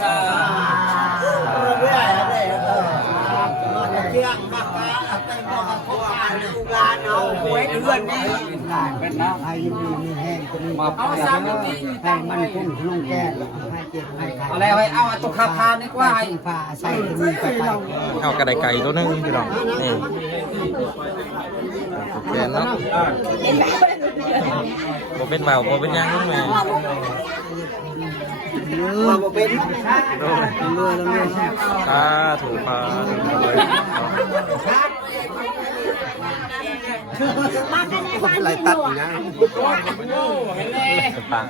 ซาเรื่อยๆเลยเที่ยงมากนะแต่บอกกับพ่อลูกหลานเอาไว้เพื่อนนี่เป็นน้ำให้ยืนแห้งมาเอาสามที่ให้มันพุ่งลงแก้ให้เจ็บให้ขาอะไรให้เอาตุกขาพานี่ว่าให้ผ้าใส่มือไปเอากระไดไก่ตัวนึงพี่น้องนี่แขนเนาะบ่เป็นเบาบ่เป็นยังแม่มาบ่เป็นถูกปลาอะไรตัดนะปลา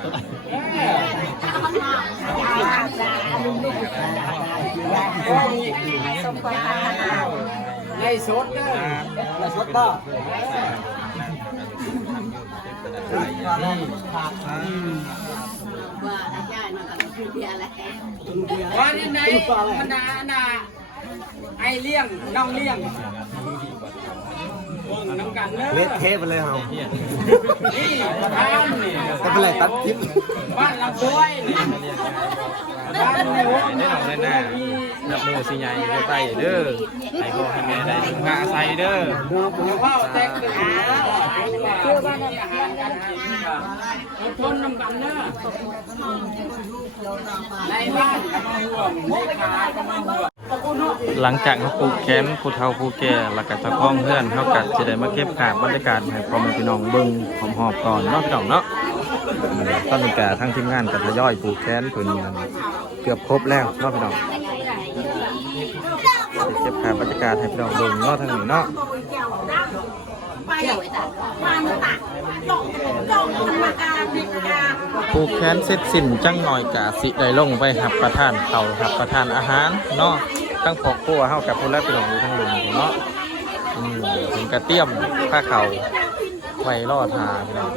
ไอ้สดเด้อสดบ่ว่าที่ไหนมันน่ะไอเลี้ยงน้องเลี้ยงน้ำกันเละเทะไปเลยเฮานี่บ้านนี่ไม่เป็นไรตัดคลิปบ้านลำด้วยนี่บ้านในห้องนี่เราแน่ๆนับมือสิใหญ่ไปเด้อให้พ่อให้แม่ได้งาใส่เด้อพ่อแตกกันเชื่อบ้านนี่หากันให้ทนน้ำกันเด้อในบ้านก็มาห่วงในขาก็มาห่วงหลังจากเขาปลูกแขนผู้เฒ่าผู้แก่แล้วก็ตะก้องเพื่อนเขากัดจะได้มาเก็บภาพบรรยากาศให้พ่อแม่พี่น้องเบิ่งหอมๆก่อนเนาะพี่น้องเนาะตอนนี้ก็ทั้งทีมงานก็ทยอยปลูกแขนเพิ่นเกือบครบแล้วเนาะพี่น้องเก็บภาพบรรยากาศให้พี่น้องเบิ่งเนาะทั้งนี้เนาะปลูกแขนเสร็จสิ้นจังหน่อยกะสิได้ลงไปหับประทานเขาหับประทานอาหารเนาะตั้งพอกครัวเฮากับผู้แลพี่น้องอยู่ทั้งลุมเนาะถึงกระเตี้ยมผ้าเข่าไว้รอทาพี่น้อง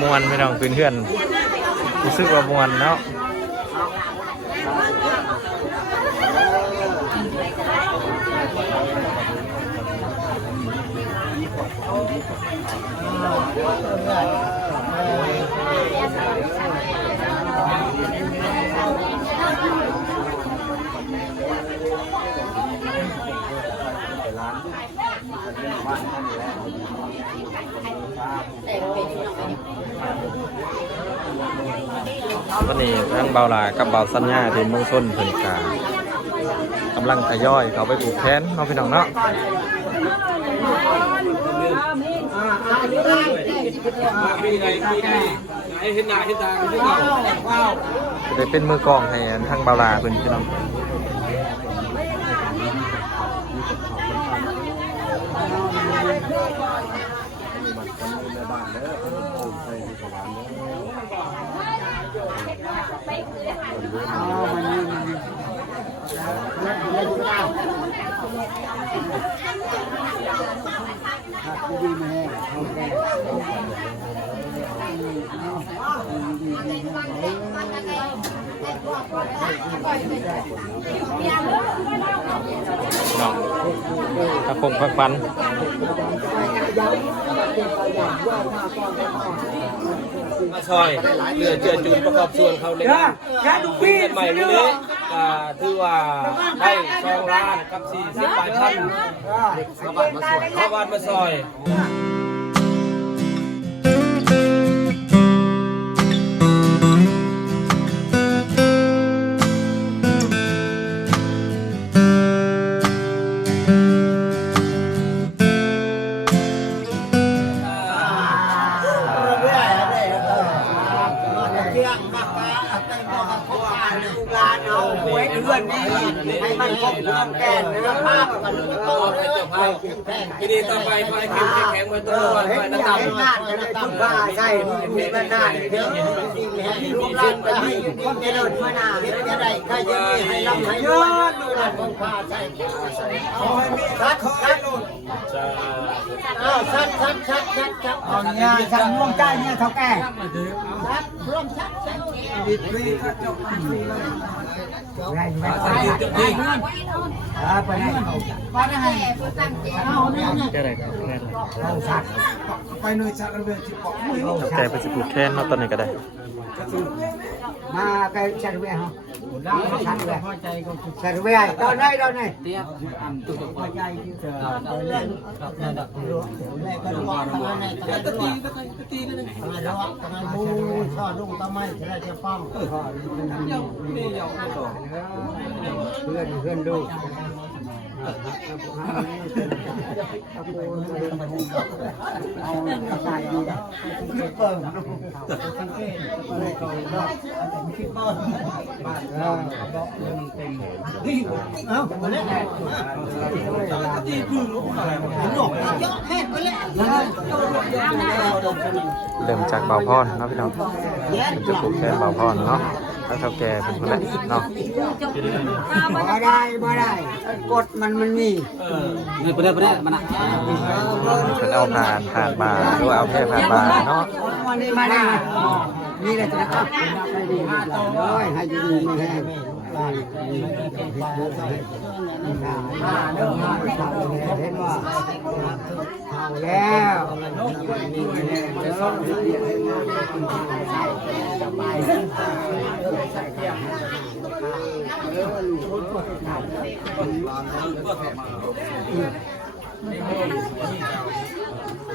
มวนพี่น้องเพื่อนรู้สึกว่ามวนเนาะวันนี้ทั้งเบาลากับเบาสัญญาที่เมืองส้นเพิ่นกำลังทยอยเขาไปปลูกแขนเนาะพี่น้องเนาะจะได้เป็นมือกองให้ทางเบาลาเพิ่นพี่น้องถ้าคงพักฟันมาซอยเรือเจือจุนประกอบส่วนเขาในการปีใหม่นี้ถือว่าได้2 ล้านกับ40 ปลายพันชาวบ้านมาซอยเพื่อนนี่ให้มันครบน้ำแกนเนื้อผ้ากับเนื้อโตเลยเจ้าผ้าทีนี้ต่อไปไฟแข็งไว้ตัวไฟน้ำตาลคุณป้าใช่มีมันหน้าเยอะลูกหลานไปที่คนเจริญมาหน้าจะได้ใครจะมีให้รับให้เยอะลูกหลานคนป้าใช่เอาให้มีชัดชัดอ๋อเนี่ยชัดร่วมใจเนี่ยเท่าแก่ชัดร่วมชัด แกไปสิผูกแขนเนาะตอนนี้ก็ได้ มาcái chặt về không chặt về chặt về đâu này tiếp Hươn đuเริ่มจากเบาพรเนาะพี่น้องจะผูกแขนเบาพรเนาะแล้วเท่าแก่เป็นคนแรกเนาะ บ่ได้กดมันมี นี่ประเดี๋ยวมันอ่ะ เป็นเอาผ่านมาหรือว่าเอาแค่ผ่านมาเนาะ มาได้มีอะไรจะนะครับเลยให้ดีๆมาแห้งเห็นว่าเอาแล้ว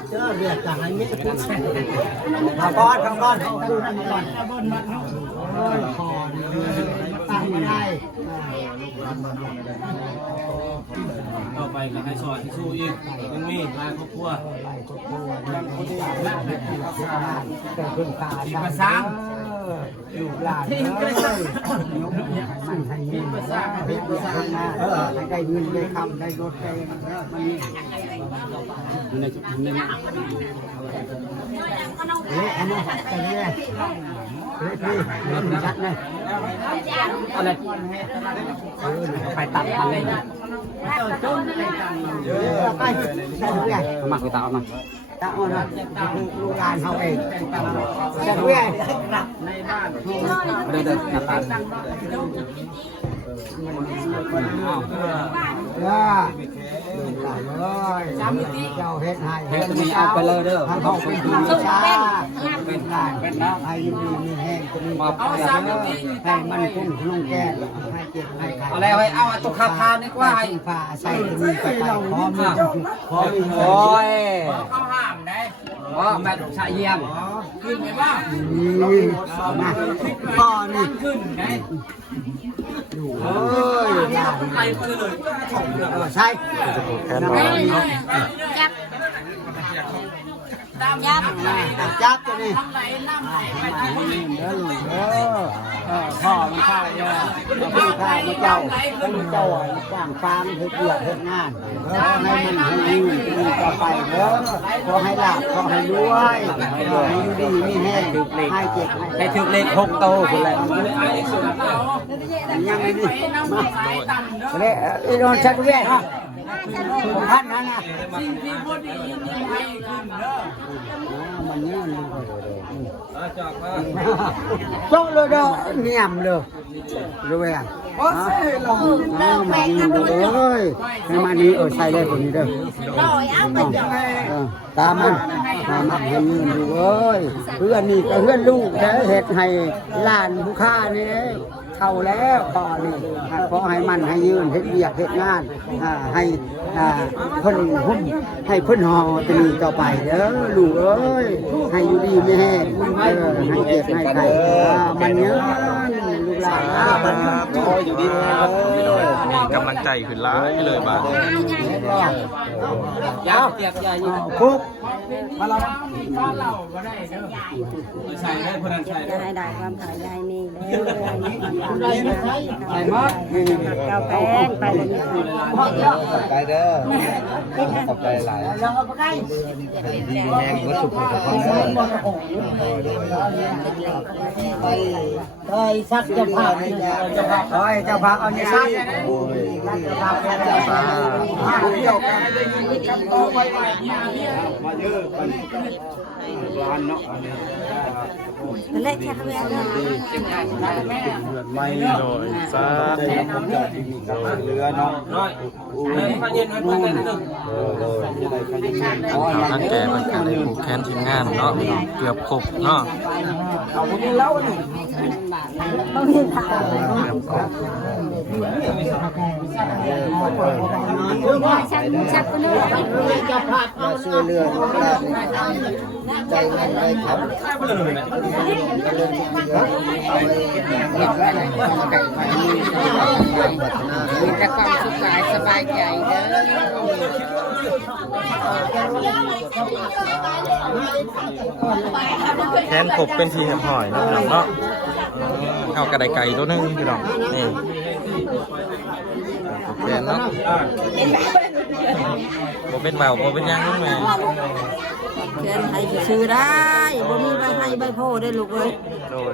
เจ้าเรียกต่างให้มิตรพูดข้าวก้อนข้าวก้อนข้าวก้อนข้าวก้อนคอตั้งมาได้ ต่อไปก็ให้ซอยที่สู้อีกยังมีหลายครอบครัว แต่คุณตาภาษาอยู่หลานเลยมันให้เงินภาษาให้ได้เงินได้คำได้รถได้มันนี่อันนี้อันนี้พี่ชัดเลยอะไรไปตัดมันเลยไปใช่ไหมมาคือตาเอามาตาเอานะลูกหลานเขาเองใช่ไหมในบ้านเดินหน้าตาเจ้าเฮ็ดให้เฮ็ดนี้เอาไปเลยเด้อทางเขาเป็นผู้ชาเป็นหลานเป็นน้องให้ดีมีแห้งจะมีเอาสามมิติให้มันคุ้มนุ่งแก้ให้เจ็บให้ไข้อะไรไว้เอาตุกคาพานี่ว่าให้ฟ้าใส่มีกระต่ายพร้อมพร้อมโอ้ยเข้าห้ามได้อ๋อแบบชายเยี่ยมขึ้นไหมบ้างนี่นะพ่อนี่ขึ้นไงอยู่เฮ้ยไปเลยใช่ จะผูกแขนเบาพรเนาะ จับตัวนี้พ่อมันข้าวเนี่ยพี่ข้าวมาเจ้าเป็นเจ้าจ้างฟาร์มเฮ็ดเกี่ยวเฮ็ดงานให้มันให้ดีต่อไปเด้อขอให้หลับขอให้รวยให้ดีมีแห้งให้เจ็บให้ถึกเลข6โตคนละยังไงดิมาเลยอีโดนชัดเว้ยฮะท่านนั่นน่ะสิ่งที่บ่ดียิ่งให้ขึ้นเด้อมันเนี่ยมันโจ้เลยเด้อเงียบเลยรู้ไหมอ่ะมันยิงเลยให้มันนี้ใส่ได้คนนี้เด้อตามมันเห็นยืนดูเอ้ยเพื่อนนี่กับเพื่อนลูกได้เห็ดให้ล้านผู้ค่านี่เท่าแล้วพอนี่ขอให้มันให้ยืนเฮ็ดเบียกเฮ็ดงานให้เพิ่นหุ้มให้เพิ่นห่อจะมีต่อไปเด้อลูกเอ้ยให้อยู่ดีไม่แห้งให้เจ็บให้ไข้มันเยอะลูกหลานมันขออยู่ดีมีกำลังใจขึ้นล้ายเลยบ้าง ยาวเปียกใหญ่ปุ๊บมาเราใส่ได้พนันใส่ได้ ได้ความขายยายมีแล้วใส่มาเก้าแพงไปเลย ใจเด้อขอบใจหลายดีแห้งก็สุขภาพไปซักจะผ่าน เจ้าภาพเอาเนี่ยเจ้าภาพเที่ยวกันมาเยอะกันร้านเนาะ เล็กแค่ไหน ไม่โดยซา เรือเนาะ น้อยให้เย็นให้พันได้นิดนึง ทั้งแก่มันก็ได้ผูกแขนทีมงานเนาะเกือบครบเนาะ เอาคนนี้เล่าหนึ่ง ต้องมีทาง ชักคนนึง ช่วยเรือใจมันได้ครับมีแต่ความสุขกายสบายใจเด้อ แขนครบเป็นทีเรียบร้อยเนาะพี่น้องเนาะเอากระไดไก่ตัวหนึงพี่น้องนี่ผูกแขนเนาะบ่เป็นเบาบ่เป็นหยังแม่ เพื่อนให้ชื่อได้บ่มีใบให้ใบโพได้ลูกเอ้ย โดย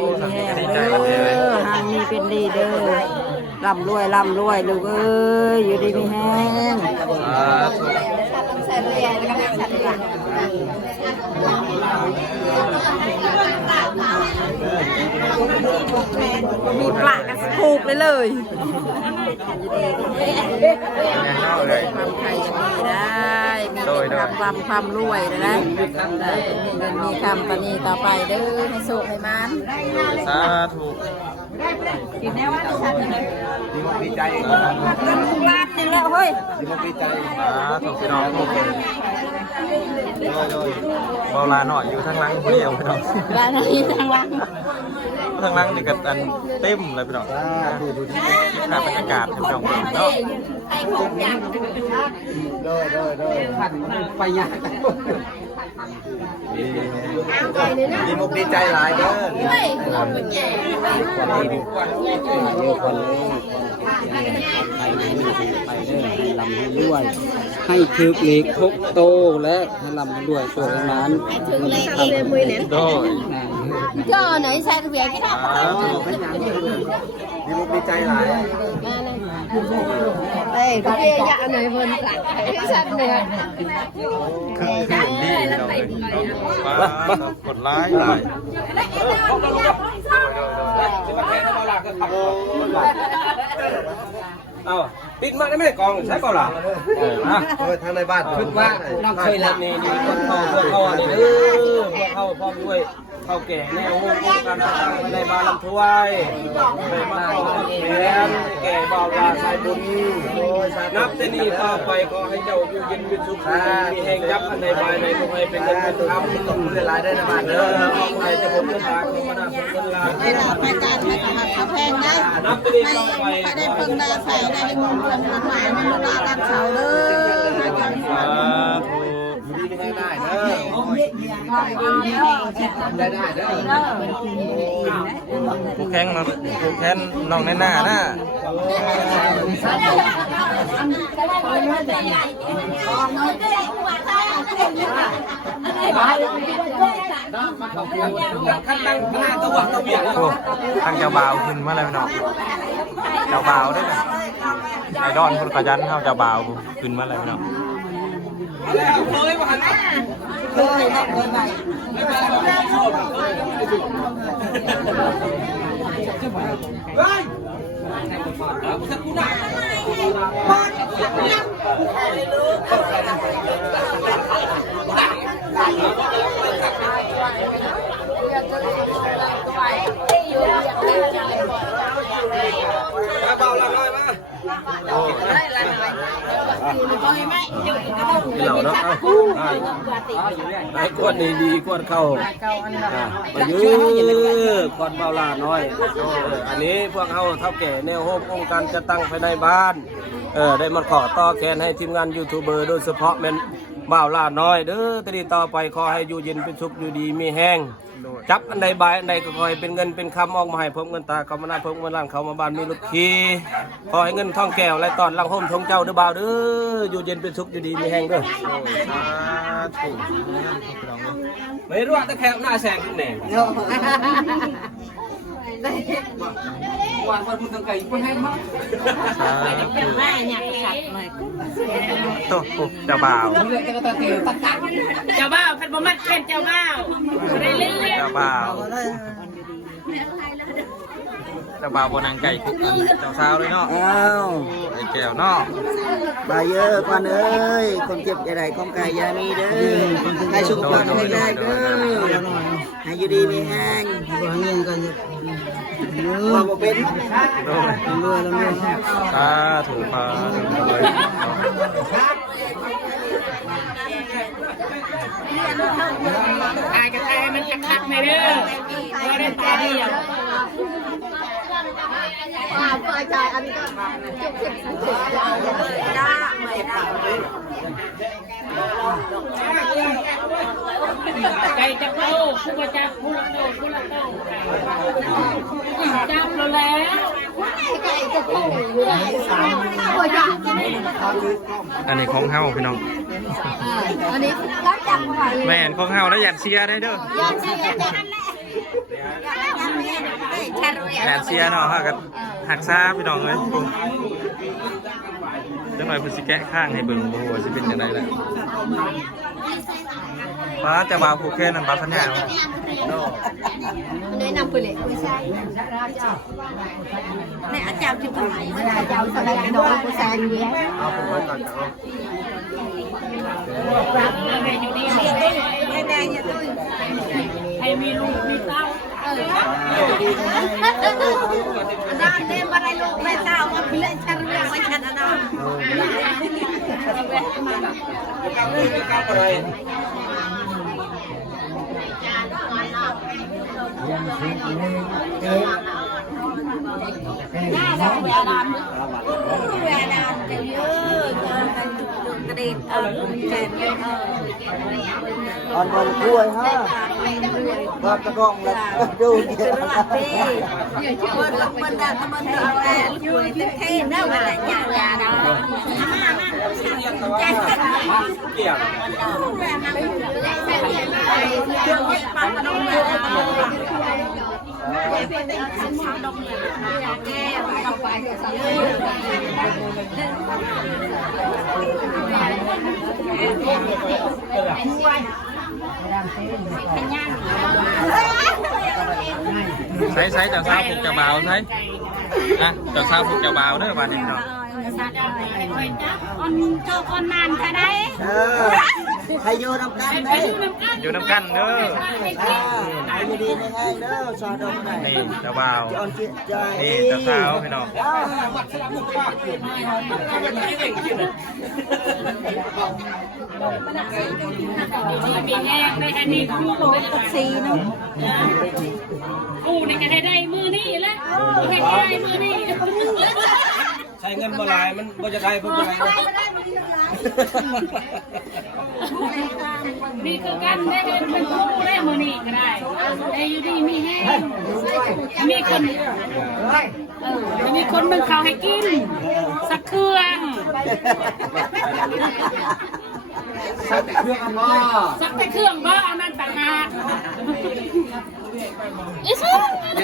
ดีแห้ง ดี เด้ ใจกันเลย อหางมีเป็นดีเด้อร่ำรวยลูกเอ้ยอยู่ดีมีแห้งมีปลากันถูกเลย เข้าเลย ความใครจะมีได้มีความรวยนะมีเงินมีคำปณีต่อไปเด้อให้โชคให้มัน สาธุ กินแน่ว่าจะสั่นยังไง ดีใจ เงินทุกล้านนี่แหละเฮ้ย ดีใจ สาธุพี่น้องทุกคนเบาลาหน่อยอยู่ทางหลังคนเดียวพี่น้อง ร้านนี้ทางล่าง ทางหลังนี่ก็อันเต็มเลยพี่น้องบรรยากาศพี่น้องเนาะ ขันไปยากดีมุกดีใจหลายเด้อความดีดีคนเลยไปเด้อให้ลำให้รวยให้ถึกเล็กทุกโตและให้ลำให้รวยตัวนั้น โดย cho này sai cái việc ดีมุกดีใจหลาย đây cái kia dạ này vườn sạch cái sạch này คือดีเรากดไลค์หน่อย เอาปิดมาได้ไหมกองใช้เปล่าล่ะ ทางในบ้าน คิดว่าน้องเคยละนี่นี่พวกเขานี่พวกเขาพร้อมด้วยเขาแก่แนววงการต่างๆในบ้านลำถ้วยในบ้านแขนแก่บ่าวลาสายบุญนับแต่นี้ต่อไปขอให้เจ้าอยู่เย็นเป็นสุขมีแห่งยับอันในบายในทุกให้เป็นเงินเป็นคำต้องเวลาได้ในบ้านเด้อออกไปจะผมจะพาเขามาหน้าผมคนลา đây là phảiการให้กับเขาแพงได้ นับแต่นี้ต่อไป ไปได้เพิ่งได้ใส่ได้เงินเดือนหมายไม่รู้ลาการเขาเด้อ สาธุ ได้เด้อได้เด้อ ผู้แข่งน้องผู้แข่งน้องในหน้านะ ขั้นตั้งหน้าตัวตัวเบียด โอ้ทางเจ้าบ่าวขึ้นมาเลยพี่น้องเจ้าบ่าวได้ไหมไอดอนคนขยันเข้าเจ้าบ่าวขึ้นมาเลยพี่น้อง เลยว่าหัน เบาละน้อยมา พี่เหล่าเนาะ ไอ้กวดนี่ดีกวดเข้ามายื้อกวดเบาลาน้อยอันนี้พวกเขาเท่าแก่แนวโฮมองค์การจะตั้งภายในบ้านได้มาขอต่อแขนให้ทีมงานยูทูบเบอร์โดยเฉพาะเป็นบ่าวลาน้อยเด้อตรีต่อไปขอให้อยู่เย็นเป็นสุขอยู่ดีมีแห้งจับอันใดบายอันใดก็ขอให้เป็นเงินเป็นคำออกมาให้ผมเงินตาเขามาหน้าผมเงินล่างเขามาบ้านมีลูกขี้ขอให้เงินท่องแก้วและตอนลังห่มทงเจ้าเด้อบ่าวเด้ออยู่เย็นเป็นสุขอยู่ดีมีแห้งเด้อไม่รู้ว่าตะแคงหน้าแสงขึ้นแหน่ วันวันคุณต้องไก่คนให้มั้ง แม่เนี่ยชัดเลย โต๊ะปุ๊บเจ้าบ่าว เจ้าบ่าวพันบ่มัดเป็นเจ้าบ่าวได้เรื่อย เจ้าบ่าวเจ้าบ่าวบนนางไก่คุกกันเจ้าสาวเลยเนาะ อ้าว ไอ้แก้วเนาะ มาเยอะกว่าเอ้ยคนเจ็บจะได้ของกายยามีเด้อให้สุขภาพให้ได้เด้อให้อยู่ดีมีแห้งเงินกันว่าบ่เป็น โดย เมื่อแล้วเมื่อ สาธุพาเลย ตายกับตายมันคักๆในเด้อเราได้ตาเดียว ฝ่ายชายอันนี้ก็เจ็บจ้าไม่ได้ ไก่จับโตผู้ประจับผู้ละโตผู้ละโตจับเราแล้ว ไก่จะพุ่งโอ้ยจ้า อันนี้ของเฮาพี่น้อง อันนี้ก็จับไว้ แม่นของเฮาแล้วอยากเชียร์ได้เด้อ ย้อนเสียแต่นั่นแหละ อยากเชียร์เนาะเฮาก็หักซาพี่น้องเอ้ยจังหน่อยเพิ่นสิแกะข้างให้เบิ่งบ่ว่าสิเป็นจังได๋ล่ะป้าแต่ว่าผู้แค่นั้นป้าสัญญาเนาะ đây nằm cười lệ cười sai mẹ chào chụp thoại chào sau đây cái đồ của sai gì á đây này nhà tôi ให้มีลูกมีเต้า ด้านเดินมาได้ลูกไม่เต้ามาเปลี่ยนชั้นเรื่องไม่ชั้นอันนั้น còn còn cua ha và cái con là đồ mình là mình chuối tên thế đâu mà lại nhà đóใช้เจ้าสาวผูกเจ้าบ่าวใช้นะเจ้าสาวผูกเจ้าบ่าวเด้อบัดนี้เนาะ cho con nàn thế đấy hay vô nằm canh đấy อยู่น้ำกันเด้อ hay đi đi ngay đó sao đâu cái นี่ này เจ้าบ่าว cho chị นี่ trời เจ้าสาวพี่น้อง มีแห้งในอันนี้คู่เป็นสีนึงคู่ในกันได้มือนี่แหละให้ได้มือนี่ ใช้เงินบ่หลายมันบ่จะได้บ่ได้ มีคือกันได้เป็นคู่ได้มือนี่ก็ได้ได้อยู่ดีมีแห้งมีคนมีคนมึงเขาให้กินสักเครื่อง sao cái chuyện mà สักแต่เครื่องบ้านั่นต่างหากอีสุ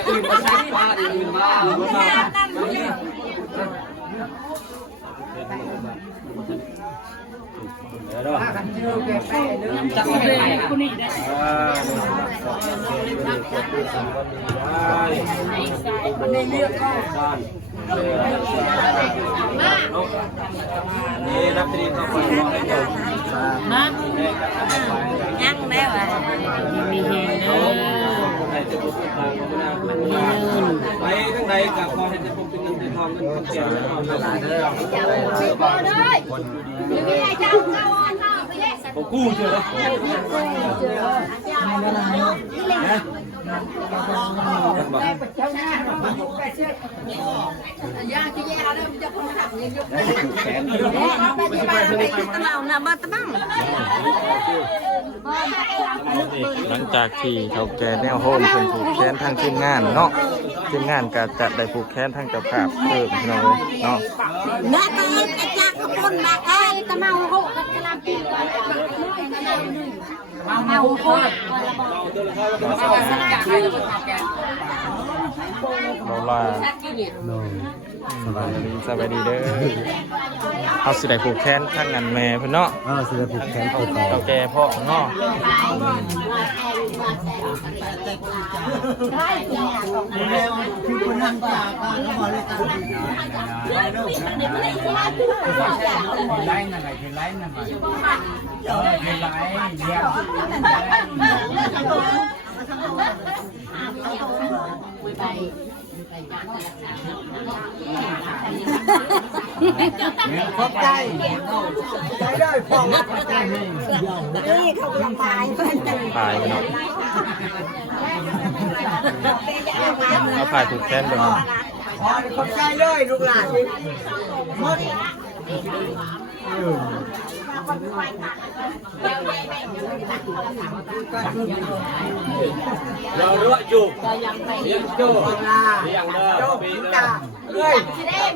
อื่นมาใช้ปลาอื่นมา จับเลยคุณนี่ได้นี่รับตรีเข้าไปรอให้จบ นะ nhăn đấy mà มีแห้งเด้อ ไปข้างในกับพอให้จะพบเป็นเงินเป็นทองเงินเสียเงินทองหลายเด้อ cô ơi vì ai chào cao on nào vậy đấy ผมกู้เชื่อแล้ว หลังจากที่เขาแก่แนวโฮมเพิ่นผูกแขนทางทีมงานเนาะทีมงานก็จะได้ผูกแขนทางเจ้าภาพเพิ่มพี่น้องเลยเนาะ nè các em cái cha các con mà ai ta mau hộ cái làm gì mau hộ โลลาสวัสดีเด้อเอาสิได้ผูกแขนทั้งงานแม่เพิ่นเนาะ สิได้ผูกแขนผูกคอ เฒ่าแก่พ่อเนาะขอบใจได้พ่อนี่เขาทำตายเพื่อน ตายไปเนาะเอาถ่ายผูกแขนเบิ่ง ขอบใจเลยลูกหลานหมด เราเลือกจุกเลี้ยงจุกเลี้ยงเด้อปีเด้อ เฮ้ย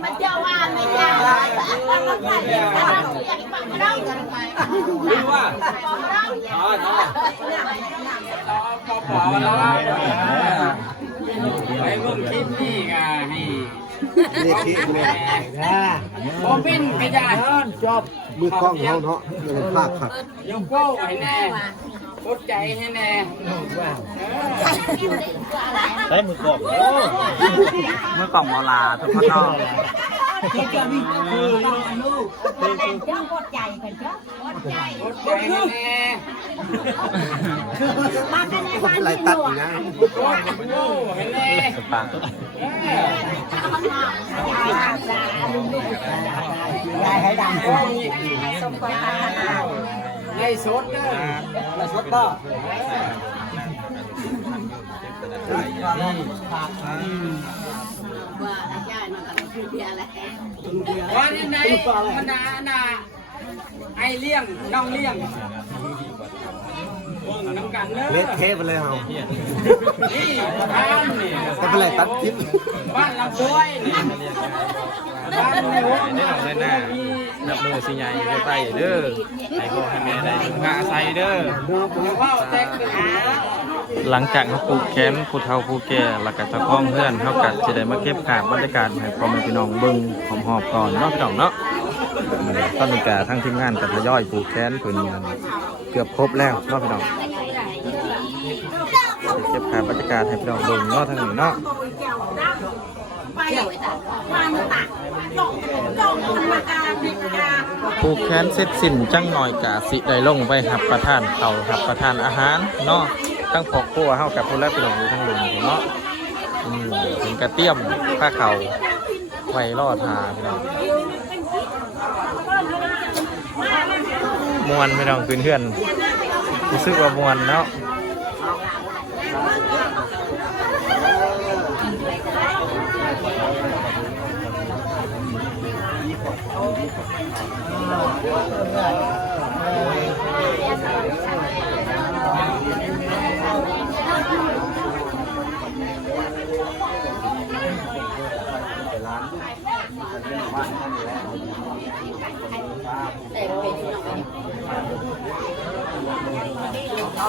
มันเจ้าว่าไม่ใช่ รู้ว่าอ๋ออ๋อปอแล้วไอ้มึงคิดนี่ไงนี่ นี่คิดเลย พอเป็นกระยาเฮิร์นจบ มือกล้องเขาเนาะเป็นภาพครับ ยกโก้ให้แน่กดใจให้แน่ ได้มือกล่องมือกล่องโมลาทุกคนเนาะ กดใจกันเจ้ากดใจ กดใจให้แน่ มากันในบ้าน ไรตัดอยู่นะ กดโก้ให้แน่ สปัง ยายให้ดังกว่า ในสดเด้อ แล้วชดต่อ ว่าที่ไหนมันนาไอเลี้ยงน้องเลี้ยงน้ำกันเนอะ เละเทะไปเลยเรา นี่ทานนี่ แต่เป็นไรตัดคลิป บ้านลำด้วยนี่บ้านในหัว ได้หน่อยหน้านับมือสิใหญ่เด้อไปเด้อให้พ่อให้แม่ได้งาใส่เด้อ ว่าวแตกตึง หลังจากเขาปลูกแขนผู้เฒ่าผู้แก่แล้วก็เจ้าของเพื่อนเขากัดจะได้มาเก็บภาพบรรยากาศให้พ่อแม่พี่น้องเบิ่งหอมๆก่อนเนาะพี่น้องเนาะตอนนี้ก็ทั้งทีมงานก็ทยอยปลูกแขนเพิ่นเกือบครบแล้วเนาะพี่น้องเก็บภาพบรรยากาศให้พี่น้องเบิ่งเนาะทั้งนี้เนาะผูกแขนเสร็จสิ้นจังหน่อยกะสิได้ลงไปหับประทานเขาหับประทานอาหารเนาะทั้งครอบครัวเฮากับผู้แลพี่น้องอยู่ทั้งลุมเนาะถึงกระเตี้ยมผ้าเขาไว้รอทาพี่น้องมวนพี่น้องคืนเพื่อนรู้สึกว่ามวนเนาะ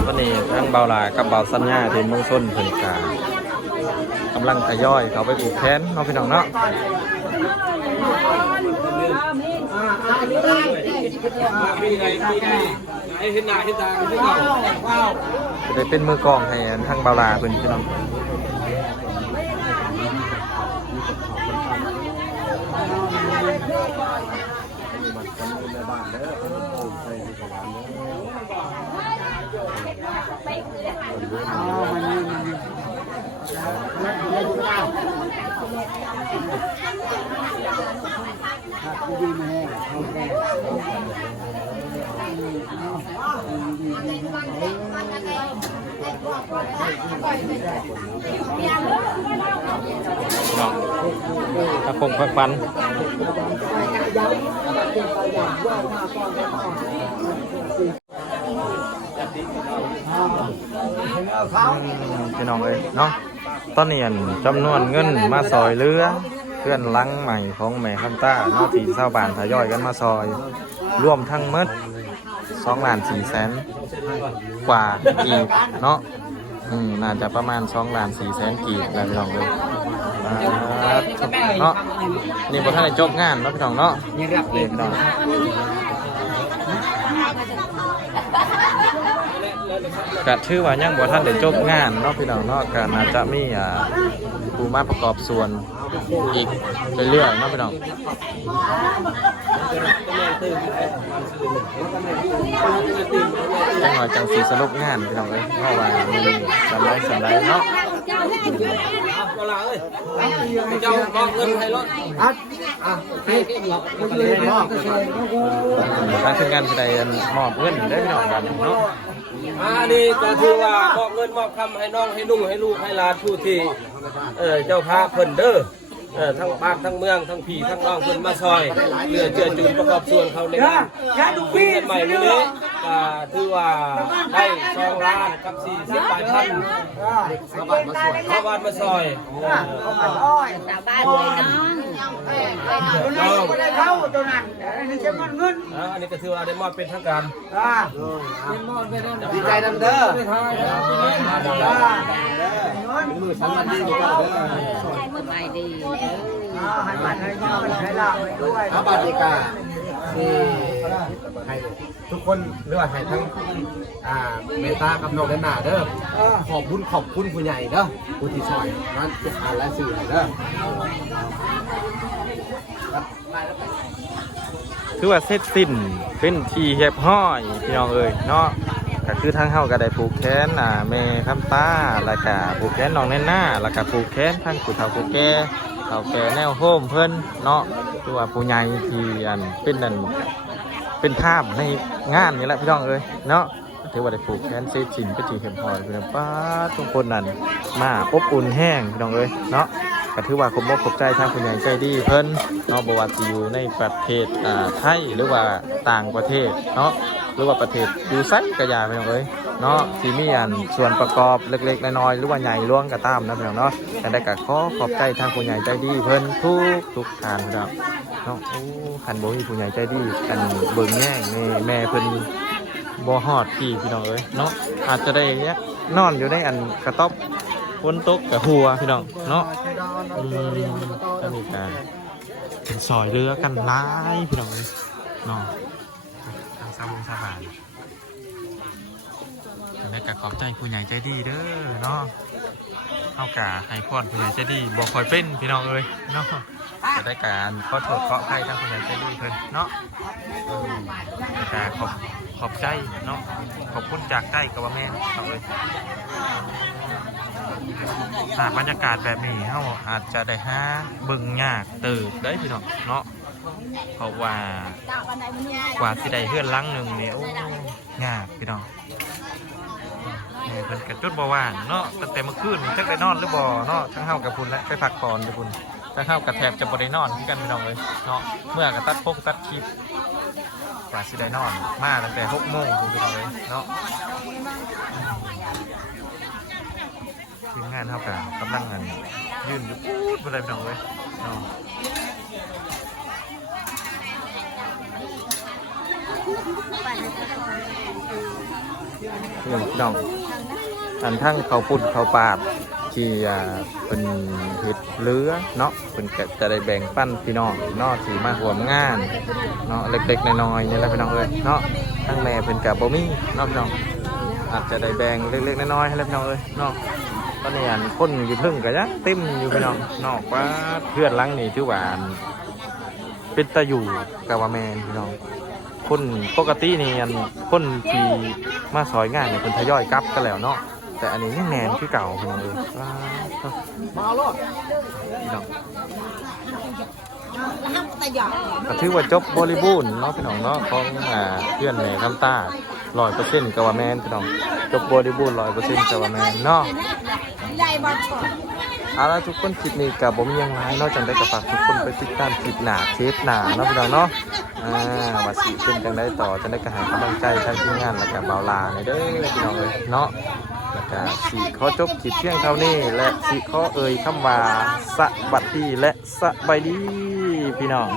วันนี้ทั้งเบาลากับเบาสัญญาที่เมืองส้นเพิ่นกากำลังทยอยเขาไปปลูกแขนเนาะพี่น้องเนาะ มีไหนไอ้เห็นหน้าเห็นตาที่เก่าว้าว จะได้เป็นมือกลองให้ทั้งเบาลาเพิ่นพี่น้องเนาะตะคงฟันพี่น้องเลยเนาะตอนนี้จำนวนเงินมาซอยเรือเพื่อนลังใหม่ของแม่คำต้าเนาะที่ชาวบ้านทยอยกันมาซอยรวมทั้งหมด2,400,000 กว่ากีบเนาะน่าจะประมาณ2,400,000 กีบแล้วพี่น้องเลย เนาะนี่บ่ทันได้จบงานเนาะพี่น้องเนาะ นี่รับเอง พี่น้องก็ถือว่ายังบ่ทันได้จบงานเนาะพี่น้องเนาะก็น่าจะมีผู้มาประกอบส่วนอีกเรื่อยๆเนาะพี่น้องจังหวะจังสีสรุปงานพี่น้องเลยเพราะว่ามีสำไรเนาะ ก็ลาเอ้ยเจ้าบอกเงินให้รถ ให้ก็เลยมอบ ทางทีมงานแสดงมอบเงินได้พี่น้องกันเนาะ นี่ก็คือว่าบอกเงินมอบคำให้น้องให้ลุงให้ลูกให้หลานผู้ที่เจ้าพาเพิ่นเด้อทั้งบ้านทั้งเมืองทั้งพี่ทั้งน้องเพิ่นมาซอยเพื่อเจือจุนประกอบส่วนเขาในงานปีใหม่นี้ก็ถือว่าได้2 ล้านกับ40 บาทพันชาวบ้านมาซอย สาวบ้านเลยน้อง ได้เข้าตัวนั้นนี่จะมันเงิน อันนี้ก็ถือว่าได้มอบเป็นทางการ ดีใจนำเด้อมือฉันมันดีกว่าเด้อ ไม่ดี ให้มันให้ยอดให้ลาไปด้วยพระบาติกาที่ให้ทุกคนเรียกว่าให้ทั้งเมตตากับน้องและนาเด้อขอบคุณผู้ใหญ่เด้อผู้ที่ช่วยนั้นจะอ่านและสื่อเด้อ คือว่าเสร็จสิ้นเป็นที่เรียบร้อยพี่น้องเอ้ยเนาะก็คือทางเฮาก็ได้ผูกแขนแม่คำตาแล้วก็ผูกแขนน้องแน่นหน้าแล้วก็ผูกแขนทั้งผู้เฒ่าผู้แก่เฒ่าแก่แนวโฮมเพิ่นเนาะคือว่าผู้ใหญ่ที่เป็นภาพในงานนี่แหละพี่น้องเอ้ยเนาะถือว่าได้ผูกแขนเสร็จสิ้นเป็นที่เรียบร้อยพี่น้องป้าทุกคนนั่นมาอบอุ่นแห้งพี่น้องเอ้ยเนาะก็ถือว่าขอบใจทางผู้ใหญ่ใจดีเพิ่นเนาะบ่ว่าสิอยู่ในประเทศไทยหรือว่าต่างประเทศเนาะหรือว่าประเทศอยู่ไสก็อย่าพี่น้องเอ้ยเนาะที่มีส่วนประกอบเล็กๆน้อยๆหรือว่าใหญ่ล่วงก็ตามนะพี่น้องเนาะแต่ได้ก็ขอบใจทางผู้ใหญ่ใจดีเพิ่นทุกท่านพี่น้องเนาะโอ้คันบ่มีผู้ใหญ่ใจดีกันเบิ่งแย่งแม่เพิ่นบ่ฮอดพี่น้องเอ้ยเนาะอาจจะได้เนี้ยนอนอยู่ในกระต๊อบฝนตกกับหัวพี่น้องเนาะก็มีการเป็นซอยเรือกันหลายพี่น้องเลยเนาะทางสาบานได้กะขอบใจผู้ใหญ่ใจดีเด้อเนาะเข้ากะให้พรผู้ใหญ่ใจดีบอกคอยเป็นพี่น้องเอ้ยเนาะจะได้การขอโทษขออภัยทางผู้ใหญ่ใจดีเพิ่นเนาะได้กะขอบใจเนาะขอบคุณจากใจกับว่าแม่นเอาเลยบรรยากาศแบบนี้เราอาจจะได้หาเบิ่งยากตื่นได้พี่น้องเนาะเพราะว่ากว่าสิได้เฮือนหลังหนึ่งเนี่ยโอ้ยากพี่น้องเพิ่นกระจุดบ่ว่างเนาะตั้งแต่เมื่อคืนจักได้นอนหรือบ่เนาะทั้งเฮากับพุ่นและไปพักผ่อนอยู่พุ่นทั้งเฮากับแทบจะบ่ได้นอนคือกันพี่น้องเลยเนาะเมื่อก็ตัดคลิปกว่าสิได้นอนมาตั้งแต่6 โมงพี่น้องเลยเนาะทีมงานเท่ากันกำลังยืนอยู่พูดอะไรพี่น้องเลยเนาะพี่น้องทั้งเขาปุ่นเขาปาดที่เป็นเห็ดเลื้อเนาะเป็นจะได้แบ่งปั้นพี่น้องเนาะที่มาห่วมงานเนาะเล็กๆน้อยๆนี่แหละพี่น้องเลยเนาะทั้งแม่เป็นกับบ่มี่เนาะพี่น้องอาจจะได้แบ่งเล็กๆน้อยๆให้พี่น้องเลยเนาะตอนนี้คนอยู่พึ่งกันยังเต็มอยู่พี่น้องนอกว่าเพื่อนหลังนี่ถือว่าเป็นตะอยู่กับว่าแมนพี่น้องคนปกตินี่คนที่มาซอยงานเนี่ยคนทยอยกลับกันแล้วเนาะแต่อันนี้นี่แนนคือเก่าพี่น้องเลยมาลอดพี่น้องก็ถือว่าจบบริบูรณ์เนาะพี่น้องเนาะของเพื่อนในน้ำตา100%กับว่าแมนพี่น้องจบบริบูรณ์100%กับว่าแมนเนาะเอาละทุกคนคลิปนี้กับผมยังไงนอกจากได้กับฝากทุกคนไปติดตามคลิปหนาเทปหนาเนาะพี่น้องเนาะว่าสิขึ้นจังได้ต่อจะได้กระหายกำลังใจทางทีมงานและกับเบาลาในเด้อพี่น้องเลยเนาะแล้วก็สิขอจบคลิปเพียงเท่านี้และสิขอคำว่าสวัสดีและสบายดีพี่น้อง